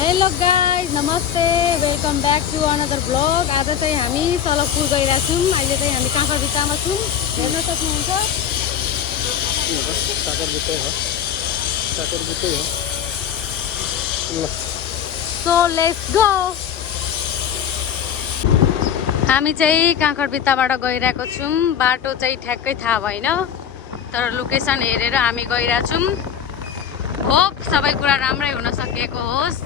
Hello guys नमस्ते welcome back to another blog. आज चाहिँ हामी सलकपुर गइरहेको छौँ। अहिले चाहिँ हामी काँकरभिट्टामा छौँ, हेर्न सक्नुहुन्छ। So let's go. हामी चाहिँ काँकरभिट्टाबाट गइरहेको छौँ। बाटो चाहिँ ठ्याक्कै थाहा भएन, तर लोकेसन हेरेर हामी गइरहेको छौँ। होप सबै कुरा राम्रै हुन सकेको होस्।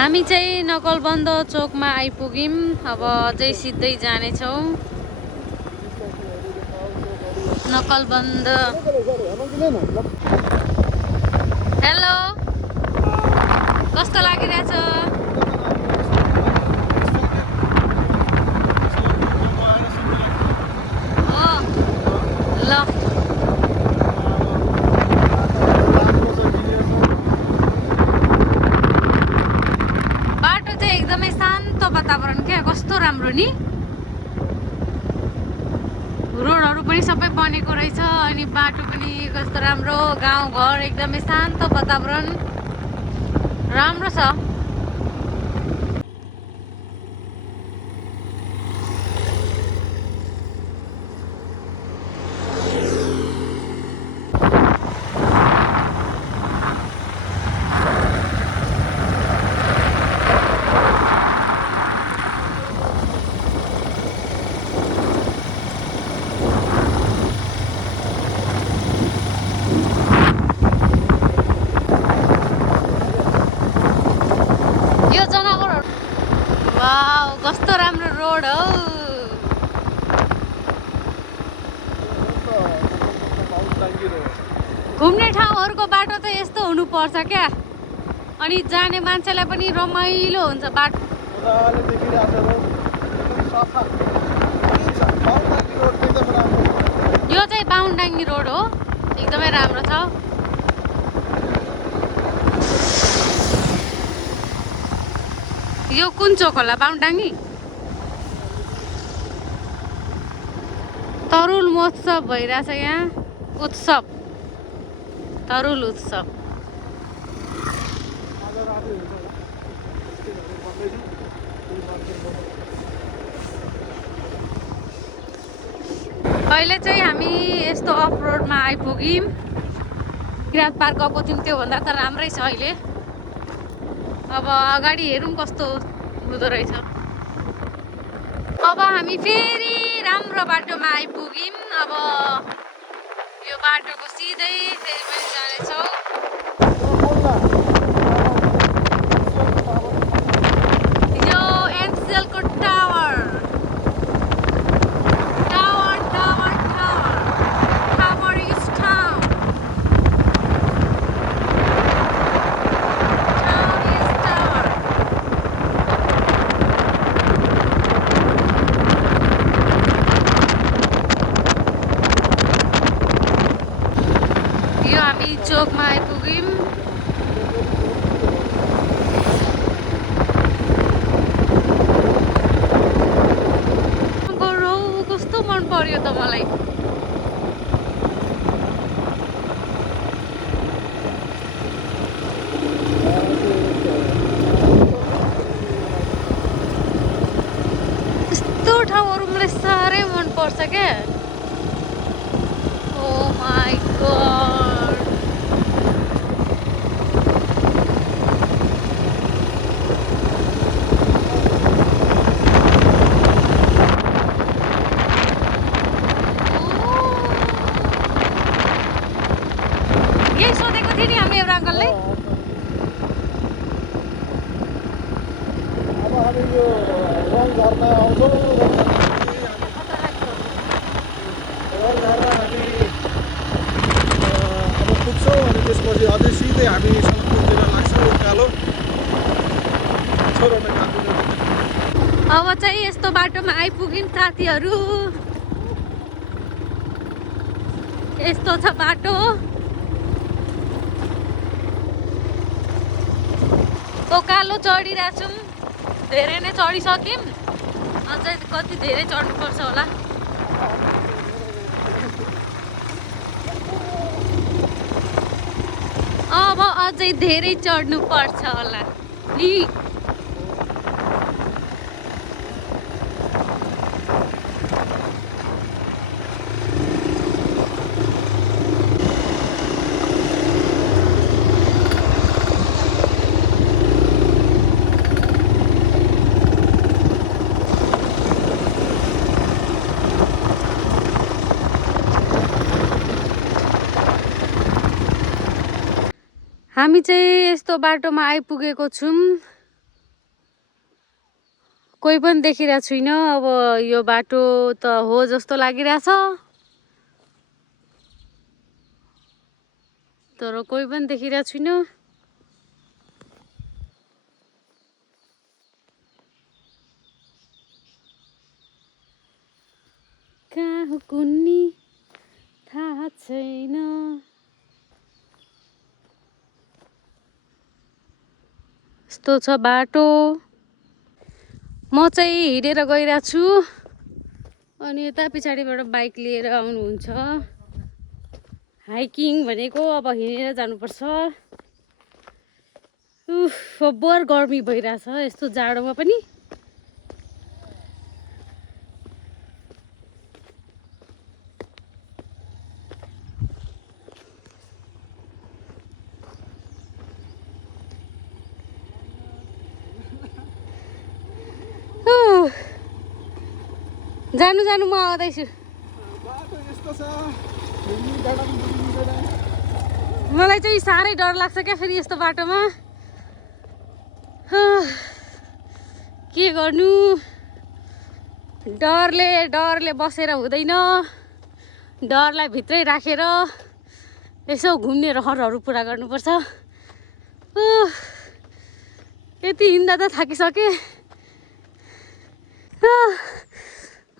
हामी चाहिँ नकलबन्द चोकमा आइपुग्यौँ। अब अझै सिधै जानेछौँ नकलबन्द। हेलो, कस्तो लागिरहेछ? ल बाटो चाहिँ एकदमै शान्त वातावरण क्या, कस्तो राम्रो नि। रोडहरू पनि सबै बनेको रहेछ, अनि बाटो पनि कस्तो राम्रो, गाउँघर एकदमै शान्त वातावरण राम्रो छ। यो जनावरहरू वाउ, कस्तो राम्रो रोड हो। घुम्ने ठाउँहरूको बाटो चाहिँ यस्तो हुनुपर्छ क्या, अनि जाने मान्छेलाई पनि रमाइलो हुन्छ बाटो। यो चाहिँ बाहुनडाङ्गी रोड हो, एकदमै राम्रो छ। यो कुन चोक होला? बाहुनडाङ्गी। तरुल महोत्सव भइरहेछ यहाँ, उत्सव, तरुल उत्सव। अहिले चाहिँ हामी यस्तो अफ रोडमा आइपुग्यौँ। किरात पार्क गएको थियौँ, त्योभन्दा त राम्रै छ अहिले। अब अगाडि हेरौँ कस्तो हुँदो रहेछ। अब हामी फेरि राम्रो बाटोमा आइपुग्यौँ। अब यो बाटोको सिधै फेरि पनि जानेछौँ। यो एमसिएलको tower tower tower tower tower is town. Town is tower. यो हामी चोकमा आइपुग्यौँ। कस्तो मन पर्यो त मलाई। यस्तो ठाउँहरू मलाई साह्रै मन पर्छ क्या। ओ माई गॉड। यही सोधेको थिएँ नि हामी एउटा अङ्कलले। अब हामी यो रङ झर्ना आउँछौँ। रङ झर्ना हामी अब पुग्छौँ, अनि त्यसपछि अझै सिधै हामी सलकपुरतिर लाग्छौँ। उकालो अब चाहिँ यस्तो बाटोमा आइपुग्यौँ साथीहरू। यस्तो छ बाटो। उकालो चढिरहेछौँ, धेरै नै चढिसक्यौँ। अझै कति धेरै चढ्नुपर्छ होला। अब अझै धेरै चढ्नुपर्छ होला नि। हामी चाहिँ यस्तो बाटोमा आइपुगेको छौँ। कोही पनि देखिरहेको छुइनँ। अब यो बाटो त हो जस्तो लागिरहेछ, तर कोही पनि देखिरहेको छुइनँ। कहाँ हो कुन्नी थाहा छैन। यस्तो छ बाटो। म चाहिँ हिँडेर गइरहेको छु अनि यता पछाडिबाट बाइक लिएर आउनुहुन्छ। हाइकिङ भनेको अब हिँडेर जानुपर्छ। बर गर्मी भइरहेछ यस्तो जाडोमा पनि। जानु जानु म आउँदैछु। मलाई चाहिँ साह्रै डर लाग्छ क्या फेरि यस्तो बाटोमा। के गर्नु, डरले बसेर हुँदैन। डरलाई भित्रै राखेर यसो घुम्ने रहरहरू पुरा गर्नुपर्छ। यति हिँड्दा त थाकिसके।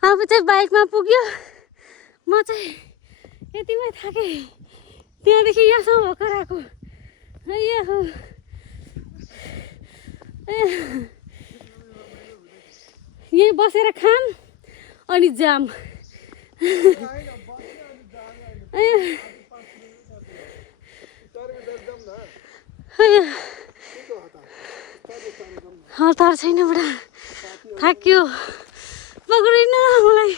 अब चाहिँ बाइकमा पुग्यो। म चाहिँ यतिमै थाकेँ। त्यहाँदेखि यहाँसम्म भर्खर आएको। यहीँ बसेर खाम अनि जाम। हतार छैन बुढा, थाक्यो, पक्रिन मलाई।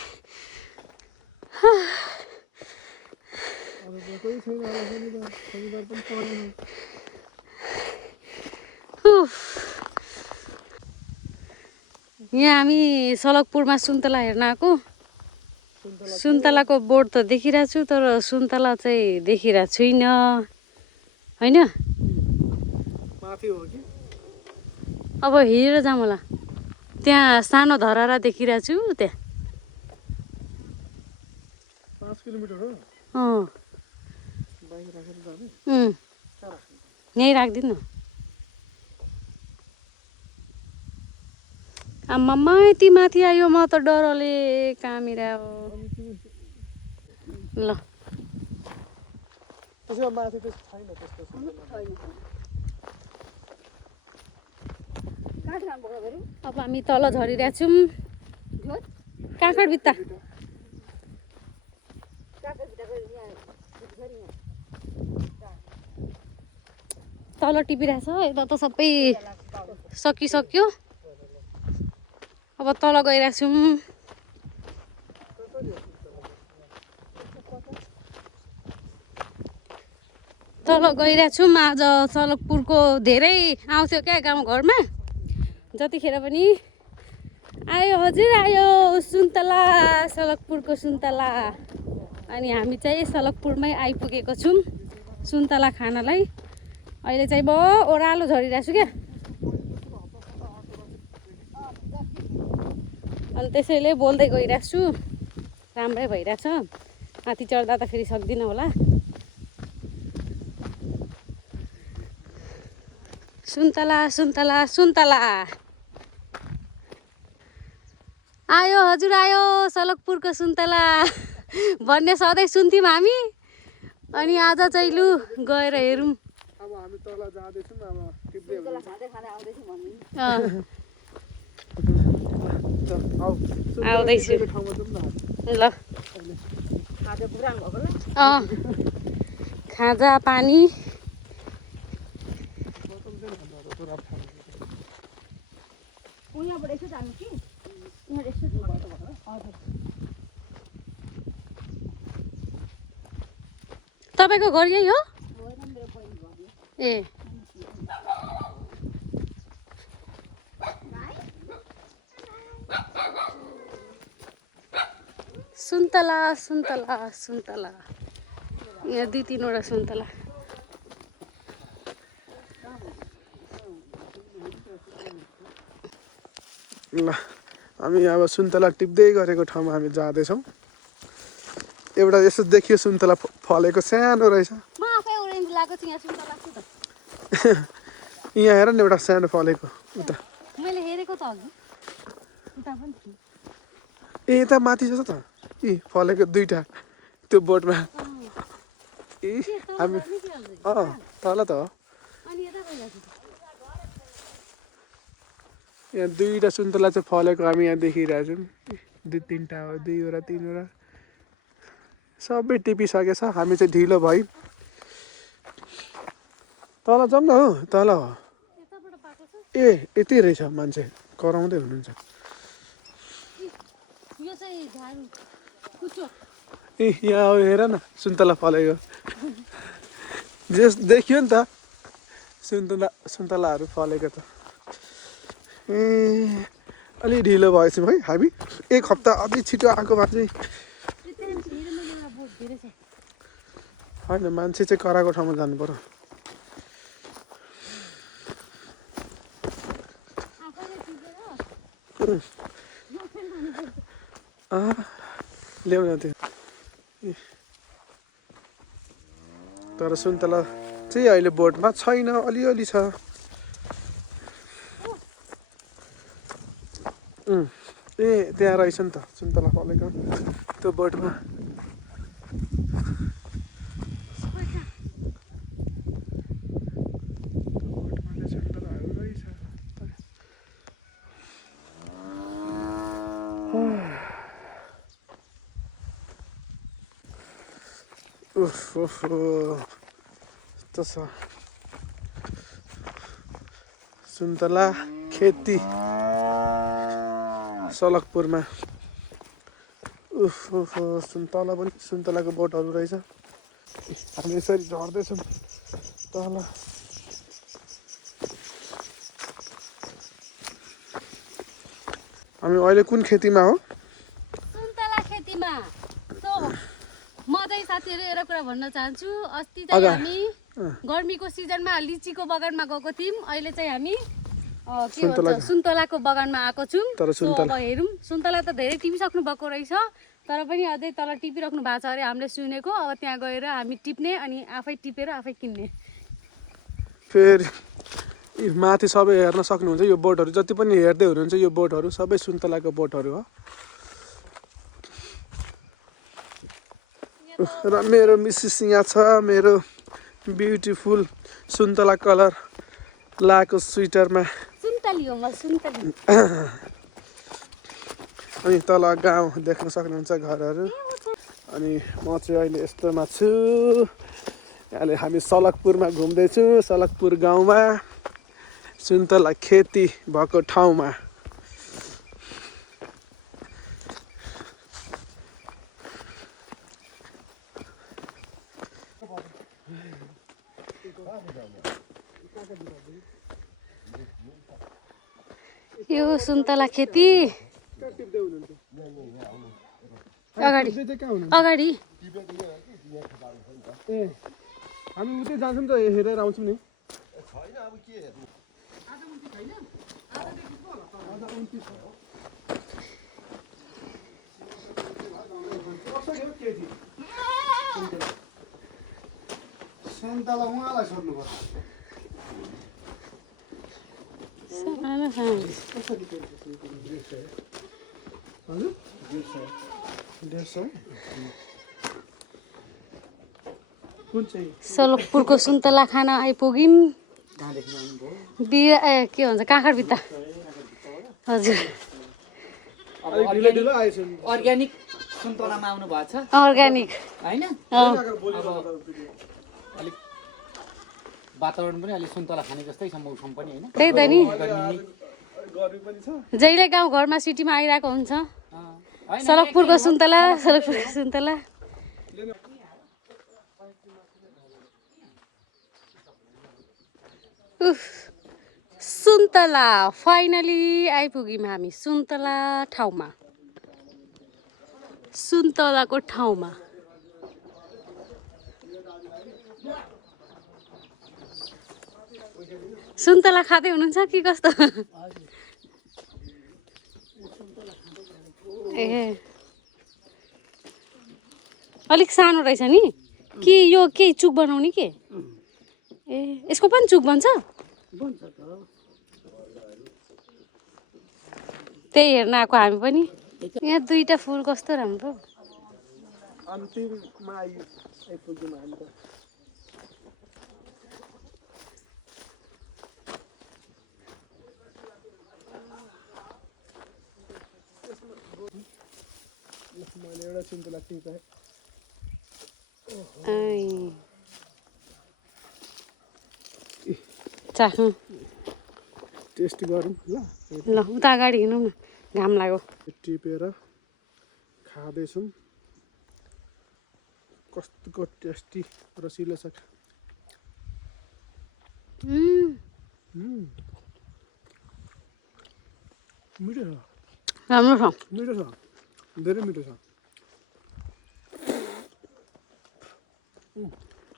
यहाँ हामी सलकपुरमा सुन्तला हेर्न आएको। सुन्तलाको बोर्ड त देखिरहेको छु, तर सुन्तला चाहिँ देखिरहेको छुइनँ होइन। अब हिँडेर जाऊँ होला। त्यहाँ सानो धरहरा देखिरहेको छु त्यहाँ। 5 किलोमिटर हो। यहीँ राखिदिनु। आम्मामा यति माथि आयो, म त डरले कामिरहेको। ल अब हामी तल झरिरहेको छौँ। काँक्रा भित्ता तल टिपिरहेछ। यता त सबै सकिसक्यो। अब तल गइरहेको छौँ। तल गइरहेको छौँ। आज सलकपुरको धेरै आउँथ्यो क्या गाउँघरमा। जतिखेर पनि आयो, हजुर आयो सुन्तला, सलकपुरको सुन्तला। अनि हामी चाहिँ सलकपुरमै आइपुगेको छौँ सुन्तला खानलाई। अहिले चाहिँ म ओह्रालो झरिरहेको छु क्या। अनि त्यसैले बोल्दै गइरहेको छु। राम्रै भइरहेछ। माथि चढ्दा त फेरि सक्दिनँ होला। सुन्तला सुन्तला सुन्तला आयो, हजुर आयो सलकपुरको सुन्तला भन्ने सधैँ सुन्थ्यौँ हामी। अनि आज चाहिँ लु गएर हेरौँ। अब हामी तल जाँदैछौँ। अब टिप्दै सुन्तला खाँदै खाँदै आउँदैछौँ भन्नु। आऊ आउँदैछु ठाउँमा जाउँ न ल खाजा पानी तपाईँको घर यही हो ए सुन्तला सुन्तला सुन्तला यहाँ 2-3 वटा सुन्तला ल हामी अब सुन्तला टिप्दै गरेको ठाउँमा हामी जाँदैछौँ एउटा यसो देखियो सुन्तला फलेको सानो रहेछ म आफै ओरेन्ज लागेको छु यहाँ सुन्तला छु त यहाँ हेर न एउटा सानो फलेको उता मैले हेरेको त अघि उता पनि थियो ए यता माथि छ त यी फलेको 2टा त्यो बोटमा ए हामी तल त हो अनि यता गइरहेको छ यहाँ 2टा सुन्तला चाहिँ फलेको हामी यहाँ देखिरहेको छौँ 2-3टा हो 2वटा 3वटा सबै टिपिसकेछ हामी चाहिँ ढिलो भयो तल जाउँ न हो तल हो यताबाट पाएको छ ए यति रहेछ मान्छे कराउँदै हुनुहुन्छ यो चाहिँ झाडु कुचो ए यहाँ अब हेर न सुन्तला फलेको जस देखियो नि त सुन्तलाहरू फलेको त ए अलि ढिलो भएछ है हामी 1 हप्ता अझै छिटो आएको भए चाहिँ होइन मान्छे चाहिँ कराएको ठाउँमा जानु पर्यो ल्याउन त्यो तर सुन्तला चाहिँ अहिले बोटमा छैन अलिअलि छ ए त्यहाँ रहेछ नि त सुन्तला फलेको त्यो बोटमा यस्तो छ सुन्तला खेती सलकपुरमा सुन्तला पनि सुन्तलाको बोटहरू रहेछ हामी यसरी झर्दैछौँ तल हामी अहिले कुन खेतीमा हो सुन्तला खेतीमा म चाहिँ साथीहरू एउटा कुरा भन्न चाहन्छु अस्ति चाहिँ हामी गर्मीको सिजनमा लिचीको बगानमा गएको थियौँ अहिले चाहिँ हामी के भन्छ सुन्तलाको बगानमा आएको छौँ अब हेरौँ सुन्तला त धेरै टिपिसक्नु भएको रहेछ तर पनि अझै तल टिपिराख्नु भएको छ अरे हामीले सुनेको अब त्यहाँ गएर हामी टिप्ने अनि आफै टिपेर आफै किन्ने फेरि माथि सबै हेर्न सक्नुहुन्छ यो बोटहरू जति पनि हेर्दै हुनुहुन्छ यो बोटहरू सबै सुन्तलाको बोटहरू हो र मेरो मिसेस यहाँ छ मेरो ब्युटिफुल सुन्तला कलर लाएको स्वेटरमा सुन्तली हो म सुन्तली अनि तल गाउँ देख्न सक्नुहुन्छ घरहरू अनि म चाहिँ अहिले यस्तोमा छु अहिले हामी सलकपुरमा घुम्दैछु सलकपुर गाउँमा सुन्तला खेती भएको ठाउँमा यो सुन्तला खेती अगाडि अगाडि ए हामी उतै जान्छौँ त हेरेर आउँछौँ नि सुन्तला उहाँलाई सोध्नुपर्छ सलकपुरको सुन्तला खान आइपुग्यौँ के भन्छ काँक्राभित्ता हजुर अलिक ढिलो ढिलो आएछ नि अर्ग्यानिक सुन्तलामा आउनु भएको छ अर्ग्यानिक हैन अँ अलिक वातावरण पनि अलिक सुन्तला खाने जस्तै छ मौसम पनि हैन त्यही त नि गर्मी पनि छ जहिले गाउँ घरमा सिटीमा आइरहेको हुन्छ हैन सलकपुरको सुन्तला सलकपुरको सुन्तला उफ, सुन्तला फाइनली आइपुग्यौँ हामी सुन्तला ठाउँमा सुन्तलाको ठाउँमा सुन्तला खाँदै हुनुहुन्छ कि कस्तो ए अलिक सानो रहेछ नि कि यो के चुक बनाउने के ए यसको पनि चुक बन्छ त्यही हेर्न आएको हामी पनि यहाँ दुईटा फुल कस्तो राम्रो अन्तिममा आइपुग्यौँ हामी त मैले एउटा सुन्तला टिपाएँ चाख्नु टेस्ट गरौँ ल ल उता अगाडि हिँडौँ न घाम लाग्यो टिपेर खाँदैछौँ कस्तो टेस्टी रसिलो छ मिठो छ राम्रो छ मिठो छ धेरै मिठो छ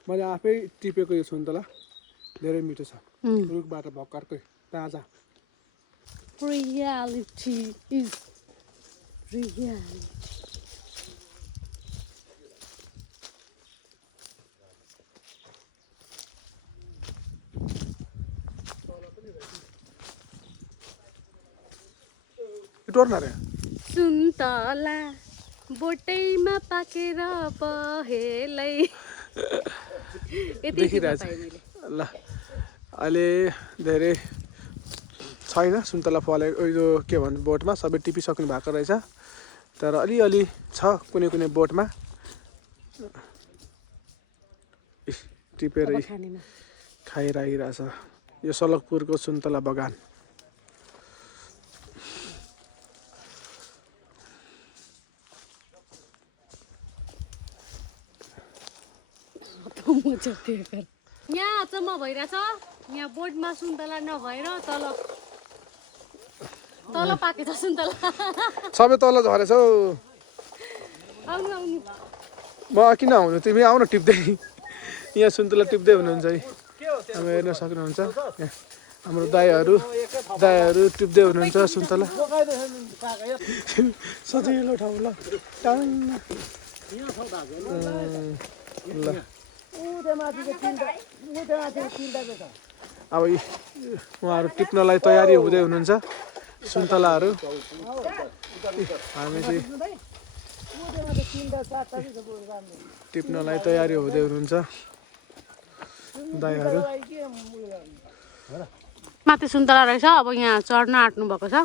मैले आफै टिपेको यो सुन्तला धेरै मिठो छ रुखबाट भर्खरकै ताजा Reality is reality. टोर्ना रे सुन्तला बोटैमा पाकेर पहेलै देखिरहेछ ल अहिले धेरै छैन सुन्तला फलेको यो के भन्छ बोटमा सबै टिपिसक्नु भएको रहेछ तर अलिअलि छ कुनै कुनै बोटमा टिपेर खाइरहेछ यो सलकपुरको सुन्तला बगान यहाँ अचम्म भइरहेछ यहाँ बोर्डमा सुन्तला नभएर तल तल पाकेछ सुन्तला सबै तल झरेछ हौ आउनु आउनु म किन आउनु तिमी आउन टिप्दै यहाँ सुन्तला टिप्दै हुनुहुन्छ है अब हेर्न सक्नुहुन्छ हाम्रो दाइहरू टिप्दै हुनुहुन्छ सुन्तला सजिलो ठाउँ ल ल अब उहाँहरू टिप्नलाई तयारी हुँदै हुनुहुन्छ सुन्तलाहरू हामी चाहिँ टिप्नलाई तयारी हुँदै हुनुहुन्छ दाइहरू माथि सुन्तला रहेछ अब यहाँ चढ्न आँट्नु भएको छ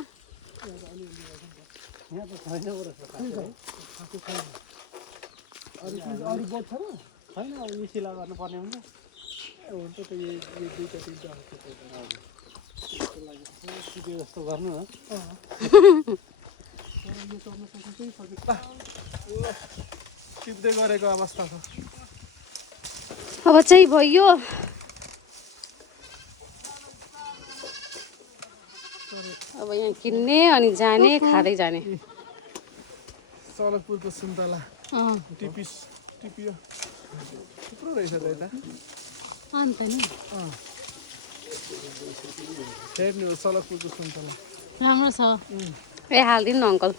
छैन अब मिसिला गर्नुपर्ने हुन्छ हुन्छ त यो दुईटा तिनटा जस्तो गर्नु हो टिप्दै गरेको अवस्था छ अब चाहिँ भयो अब यहाँ किन्ने अनि जाने खाँदै जाने सलकपुरको सुन्तला टिपियो थुप्रो रहेछ त यता अन्त नि हेर्नु हो सलकपुरको सुन्तला राम्रो छ ए हालिदिनु न अङ्कल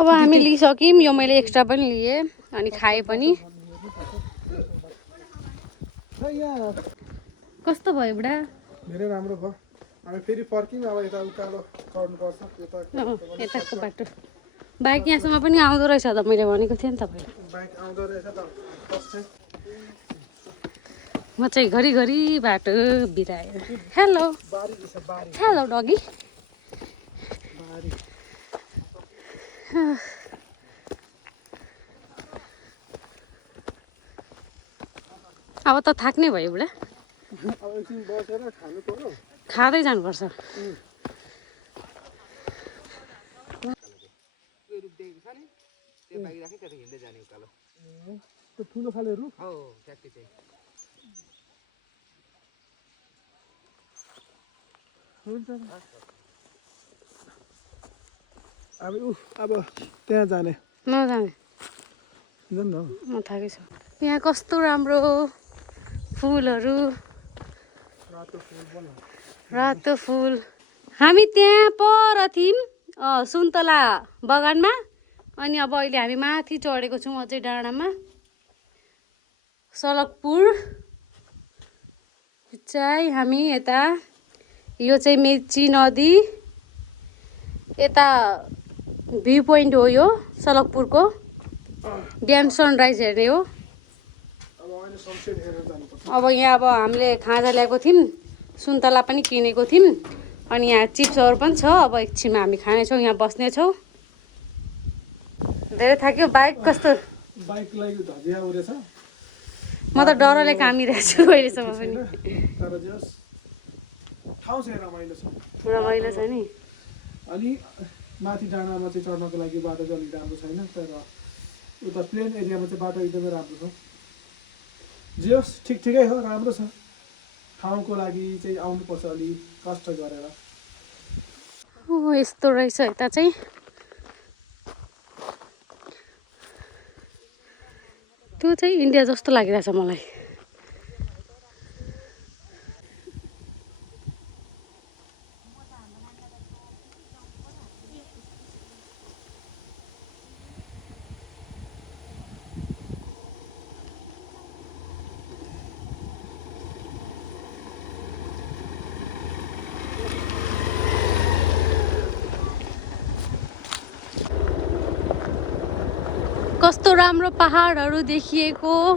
अब हामी लिइसक्यौँ यो मैले एक्स्ट्रा पनि लिएँ अनि खाएँ पनि कस्तो भयो बुढा धेरै राम्रो भयो हामी फेरि फर्क्यौँ अब यता उकालो चढ्नुपर्छ यताको बाटो बाइक यहाँसम्म पनि आउँदो रहेछ त मैले भनेको थिएँ नि तपाईँलाई बाइक आउँदो रहेछ त म चाहिँ घरिघरि बाटो बिरायो हेलो हेलो डगी अब त थाक्ने भयो बुढा अब एकछिन बसेर खानु पर्यो खाँदै जानुपर्छ त्यो ठुलो खाले रुख हुन्छ अब त्यहाँ जाने नजाने जाउँ न म थाकेछु यहाँ कस्तो राम्रो फुलहरू रातो फुल हामी त्यहाँ पर थियौँ सुन्तला बगानमा अनि अब अहिले हामी माथि चढेको छौँ अझै डाँडामा सलकपुर चाहिँ हामी यता यो चाहिँ मेची नदी यता भ्यू पोइन्ट हो यो सलकपुरको बिहान सनराइज हेर्ने हो अब अहिले सनसेट हेरेर जानुपर्छ अब यहाँ अब हामीले खाजा ल्याएको थियौँ सुन्तला पनि किनेको थियौँ अनि यहाँ चिप्सहरू पनि छ अब एकछिनमा हामी खानेछौँ यहाँ बस्नेछौँ धेरै थाक्यो बाइक कस्तो बाइकलाई धजिया उरेछ म त डरले कामिरहेको छु अहिलेसम्म पनि तर जस ठाउँ चाहिँ रमाइलो छ रमाइलो छ नि अनि माथि डाँडामा चाहिँ चढ्नको लागि बाटो चाहिँ अलिक राम्रो छैन तर उता प्लेन एरियामा चाहिँ बाटो एकदमै राम्रो छ जे होस् ठिकै हो राम्रो छ ठाउँको लागि चाहिँ आउनुपर्छ अलि कष्ट गरेर यस्तो रहेछ यता चाहिँ त्यो चाहिँ इन्डिया जस्तो लागिरहेछ मलाई कस्तो राम्रो पहाडहरू देखिएको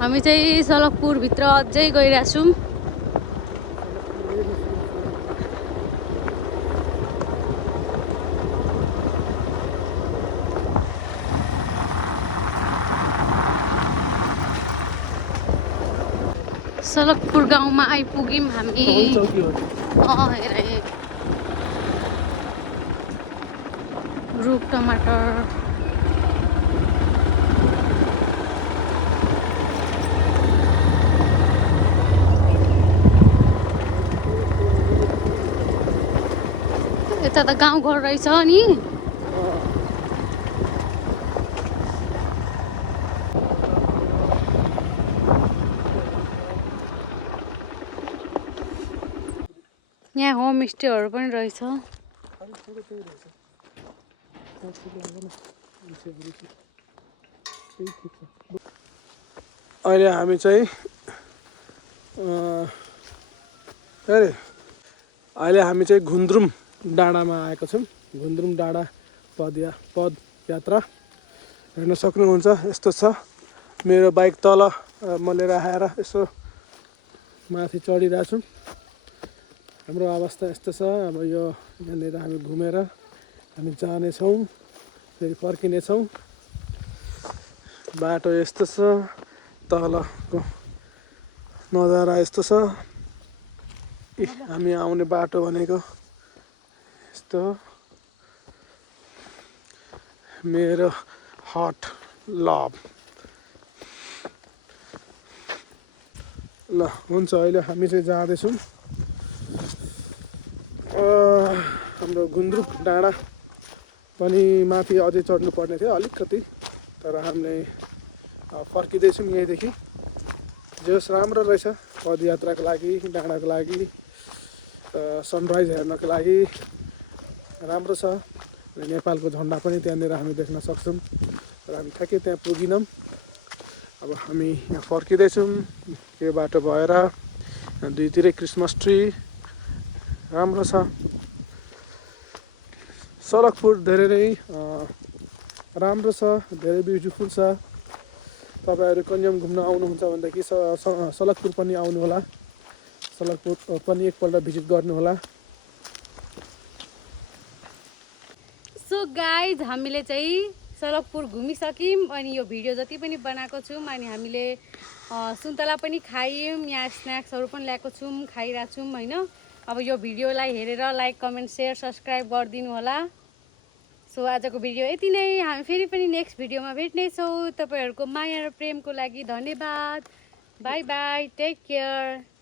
हामी चाहिँ सलकपुरभित्र अझै गइरहेछौँ सलकपुर गाउँमा आइपुग्यौँ हामी हेर रुख टमाटर यता त गाउँघर रहेछ नि यहाँ होमस्टेहरू पनि रहेछ अहिले हामी चाहिँ घुन्द्रुम डाँडामा आएको छौँ घुन्द्रुम डाँडा पदयात्रा हेर्न सक्नुहुन्छ यस्तो छ मेरो बाइक तल म लिएर आएर यसो माथि चढिरहेको छु हाम्रो अवस्था यस्तो छ अब यो यहाँनिर हामी घुमेर हामी जानेछौँ फेरि फर्किनेछौँ बाटो यस्तो छ तलको नजारा यस्तो छ हामी आउने बाटो भनेको यस्तो मेरो हट लभ ल हुन्छ अहिले हामी चाहिँ जाँदैछौँ हाम्रो गुन्द्रुक डाँडा पनि माथि अझै चढ्नु पर्ने थियो अलिकति तर हामीले फर्किँदैछौँ यहीँदेखि जे होस् राम्रो रहेछ पदयात्राको लागि डाँडाको लागि सनराइज हेर्नको लागि राम्रो छ नेपालको झन्डा पनि त्यहाँनिर हामी देख्न सक्छौँ र हामी ठ्याक्कै त्यहाँ पुगिनौँ अब हामी यहाँ फर्किँदैछौँ यो बाटो भएर दुईतिरै क्रिसमस ट्री राम्रो छ सलकपुर धेरै नै राम्रो छ धेरै ब्युटिफुल छ तपाईहरु कन्याम घुम्न आउनुहुन्छ भनेदेखि सलकपुर पनि आउनु होला सलकपुर पनि एकपल्ट भिजिट गर्नु होला सो गाइज हामीले चाहिँ सलकपुर घुमिसक्यौँ अनि यो भिडियो जति पनि बनाएको छौँ अनि हामीले सुन्तला पनि खायौँ, यहाँ स्न्याक्सहरू पनि ल्याएको छौँ, खाइरहेको छौँ होइन। अब यो भिडियोलाई हेरेर लाइक कमेन्ट सेयर सब्सक्राइब गरिदिनु होला। सो आजको भिडियो यति नै, हामी फेरि पनि नेक्स्ट भिडियोमा भेट्नेछौँ। तपाईँहरूको माया र प्रेमको लागि धन्यवाद। Bye bye, take care.